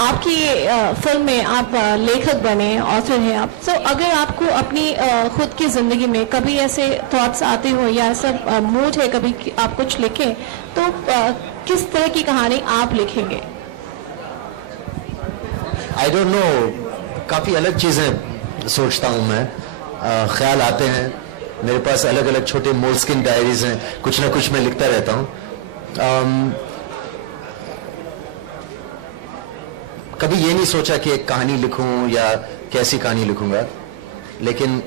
आपकी फिल्म में आप लेखक बने, ऑथर हैं आप, तो अगर आपको अपनी खुद की ज़िंदगी में कभी ऐसे थॉट्स आते हो या ऐसा मूड है कभी कि आप कुछ लिखें, तो किस तरह की कहानी आप लिखेंगे? आई डोंट नो, काफ़ी अलग चीज़ें सोचता हूँ मैं, ख्याल आते हैं मेरे पास, अलग अलग छोटे मोल्सकिन डायरीज हैं, कुछ ना कुछ मैं लिखता रहता हूँ। कभी ये नहीं सोचा कि एक कहानी लिखूं या कैसी कहानी लिखूंगा, लेकिन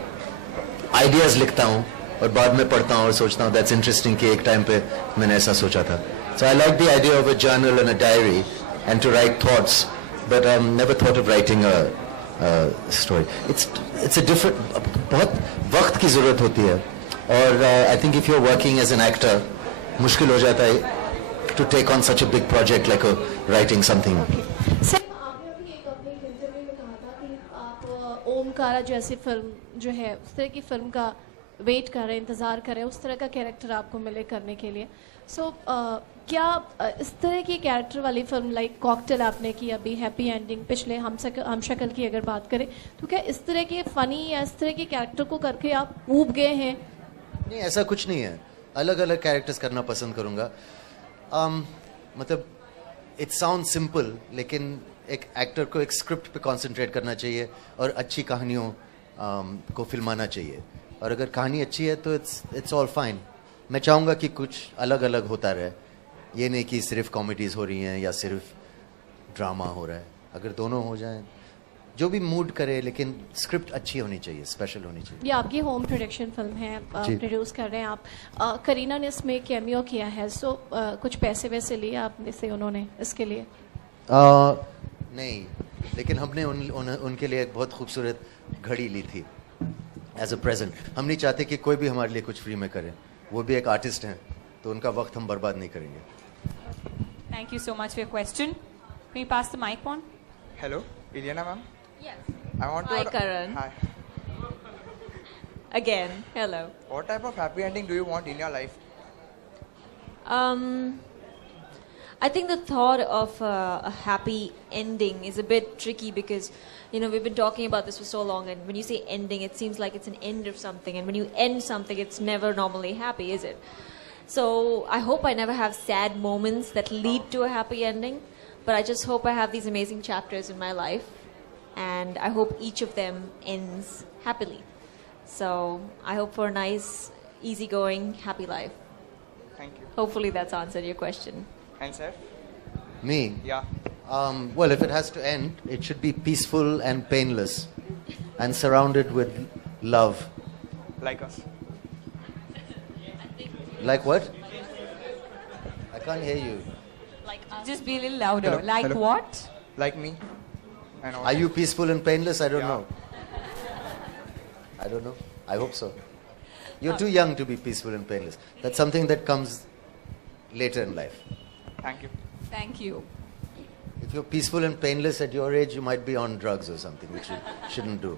आइडियाज लिखता हूं और बाद में पढ़ता हूं और सोचता हूं दैट्स इंटरेस्टिंग कि एक टाइम पे मैंने ऐसा सोचा था. So I like the idea of a journal and a diary and to write thoughts, but I never thought of writing a story. It's a different, बहुत वक्त की जरूरत होती है, और I think if you are working as an actor मुश्किल हो जाता है to take on such a big project like writing something. Omkara जैसी फिल्म जो है, उस तरह की फिल्म का वेट कर रहे हैं, इंतज़ार कर रहे हैं, उस तरह का कैरेक्टर आपको मिले करने के लिए. क्या इस तरह की कैरेक्टर वाली फिल्म लाइक कॉकटेल आपने की, अभी हैप्पी एंडिंग, पिछले हम शक्ल की अगर बात करें, तो क्या इस तरह के फ़नी या इस तरह के कैरेक्टर को करके आप ऊब गए हैं? नहीं, ऐसा कुछ नहीं है. अलग अलग कैरेक्टर्स करना पसंद करूँगा. मतलब इट साउंड सिंपल, लेकिन एक एक्टर को एक स्क्रिप्ट पे कंसंट्रेट करना चाहिए और अच्छी कहानियों को फिल्माना चाहिए, और अगर कहानी अच्छी है तो इट्स ऑल फाइन. मैं चाहूँगा कि कुछ अलग अलग होता रहे, ये नहीं कि सिर्फ कॉमेडीज़ हो रही हैं या सिर्फ ड्रामा हो रहा है. अगर दोनों हो जाएं, जो भी मूड करे, लेकिन स्क्रिप्ट अच्छी होनी चाहिए, स्पेशल होनी चाहिए. ये आपकी होम प्रोडक्शन फिल्म है, प्रोड्यूस कर रहे हैं आप. करीना ने इसमें कैमियो किया है, सो कुछ पैसे वैसे लिए आपने से उन्होंने इसके लिए? नहीं, लेकिन हमने उनके लिए एक बहुत खूबसूरत घड़ी ली थी एज अ प्रेजेंट. हम नहीं चाहते कि कोई भी हमारे लिए कुछ फ्री में करे. वो भी एक आर्टिस्ट हैं, तो उनका वक्त हम बर्बाद नहीं करेंगे. Thank you so much for your question. Can you pass the mic on? Hello, Ileana ma'am. Yes. I want to. Hi, Karan. Hi. Again, hello. What type of happy ending do you want in your life? I think the thought of a happy ending is a bit tricky because, you know, we've been talking about this for so long, and when you say ending, it seems like it's an end of something, and when you end something, it's never normally happy, is it? So I hope I never have sad moments that lead to a happy ending, but I just hope I have these amazing chapters in my life, and I hope each of them ends happily. So I hope for a nice, easygoing, happy life. Thank you. Hopefully that's answered your question. And sir? Me? Yeah. Well, if it has to end, it should be peaceful and painless, and surrounded with love. Like us. Like what? I can't hear you. Just be a little louder. Hello? Like Hello? what? Like me. And all Are you that. peaceful and painless? I don't Yeah. know. I don't know. I hope so. You're too young to be peaceful and painless. That's something that comes later in life. Thank you. Thank you. If you're peaceful and painless at your age, you might be on drugs or something, which you shouldn't do.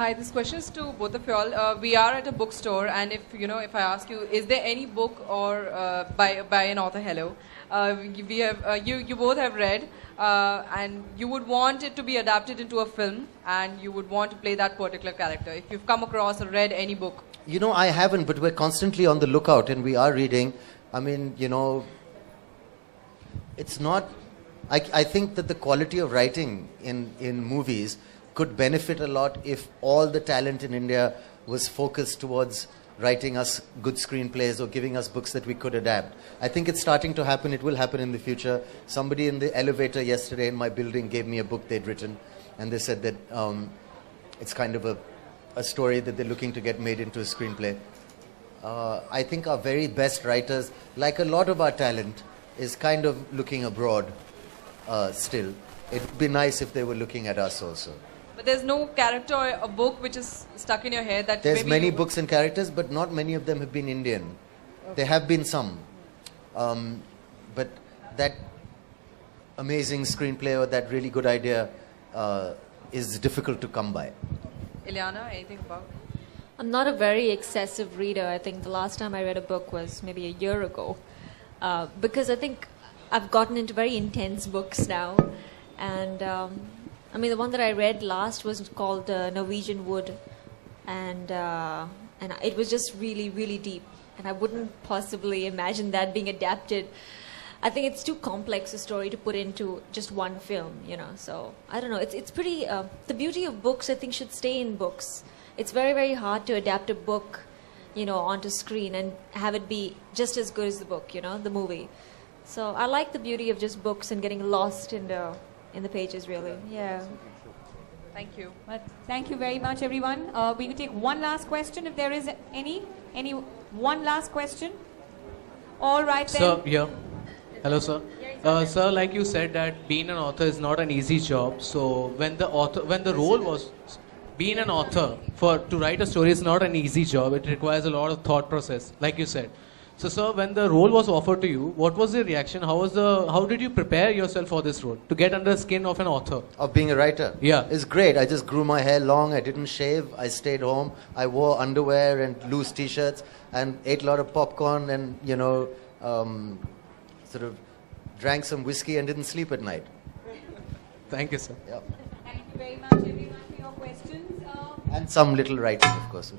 Hi, this question is to both of you all. We are at a bookstore, and if I ask you, is there any book or by an author? Hello, we have you both have read, and you would want it to be adapted into a film, and you would want to play that particular character. If you've come across or read any book, You know, I haven't, but we're constantly on the lookout, and we are reading. I mean, it's not. I think that the quality of writing in movies could benefit a lot if all the talent in India was focused towards writing us good screenplays or giving us books that we could adapt. I think it's starting to happen. It will happen in the future. Somebody in the elevator yesterday in my building gave me a book they'd written, and they said that it's kind of a story that they're looking to get made into a screenplay. I think our very best writers, like a lot of our talent, is kind of looking abroad still. It'd be nice if they were looking at us also. but there's no character or a book which is stuck in your head that There's maybe many you- books and characters, but not many of them have been Indian. There have been some. But that amazing screenplay or that really good idea is difficult to come by. Ileana, anything about? I'm not a very excessive reader. I think the last time I read a book was maybe a year ago. Because I think I've gotten into very intense books now. And I mean, the one that I read last was called Norwegian Wood, and it was just really, really deep. And I wouldn't possibly imagine that being adapted. I think it's too complex a story to put into just one film, you know. So I don't know. It's pretty. The beauty of books, I think, should stay in books. It's very, very hard to adapt a book, you know, onto screen and have it be just as good as the book, you know, the movie. So I like the beauty of just books and getting lost in the pages, really. Yeah. Thank you. But thank you very much, everyone. We will take one last question if there is any one last question. All right then. Sir, yeah. Hello, sir. Sir, like you said that being an author is not an easy job. So when the role was being an author to write a story is not an easy job. It requires a lot of thought process, like you said. So, sir, when the role was offered to you, what was the reaction? How did you prepare yourself for this role to get under the skin of an author? Of being a writer? Yeah. It's great. I just grew my hair long. I didn't shave. I stayed home. I wore underwear and loose t-shirts and ate a lot of popcorn and, you know, sort of drank some whiskey and didn't sleep at night. Thank you, sir. Yeah. Thank you very much, everyone, for your questions. And some little writing, of course.